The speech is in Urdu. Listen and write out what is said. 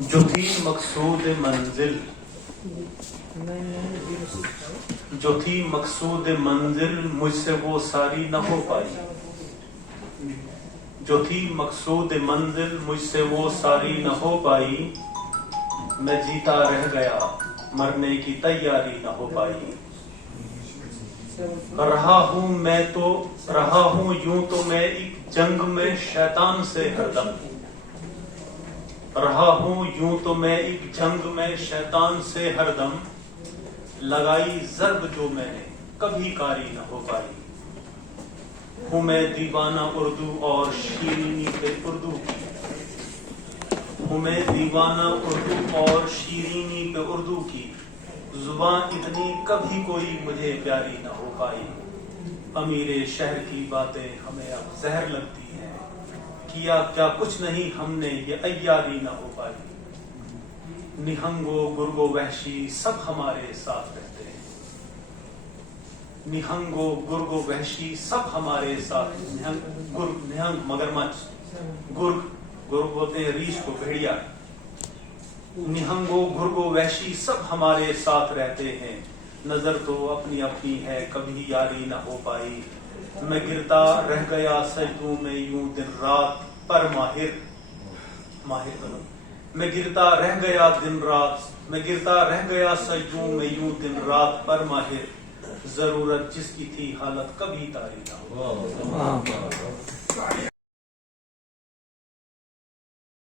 جو تھی مقصود منزل، جو تھی مقصود منزل مجھ سے وہ ساری نہ ہو پائی، جو تھی مقصود منزل مجھ سے وہ ساری نہ ہو پائی، میں جیتا رہ گیا مرنے کی تیاری نہ ہو پائی، رہا ہوں یوں تو میں ایک جنگ میں شیطان سے ہر دم، رہا ہوں یوں تو میں ایک جنگ میں شیطان سے ہر دم، لگائی ضرب جو میں نے کبھی کاری نہ ہو پائی، ہوں میں دیوانہ اردو اور شیرینی پہ اردو کی، ہوں میں دیوانہ اردو اور شیرینی پہ اردو کی، زبان اتنی کبھی کوئی مجھے پیاری نہ ہو پائی، امیر شہر کی باتیں ہمیں اب زہر لگتی ہیں، کیا کیا کچھ نہیں ہم نے یہ عیاری نہ ہو پائی، نہنگ و گرگ و وحشی سب ہمارے ساتھ رہتے ہیں، نہنگ و گرگ و وحشی سب ہمارے ساتھ، نہنگ مگرمچھ، گرگ بولتے ہیں ریچھ کو، بھیڑیا، نہنگ و گرگ و وحشی سب ہمارے ساتھ رہتے ہیں، نظر تو اپنی اپنی ہے کبھی یاری نہ ہو پائی، میں گرتا رہ گیا سجدوں میں یوں دن رات پر ماہر بنو، میں گرتا رہ گیا دن رات، میں گرتا رہ گیا سجدوں میں یوں دن رات پر ماہر، ضرورت جس کی تھی حالت کبھی تاری نہ ہو۔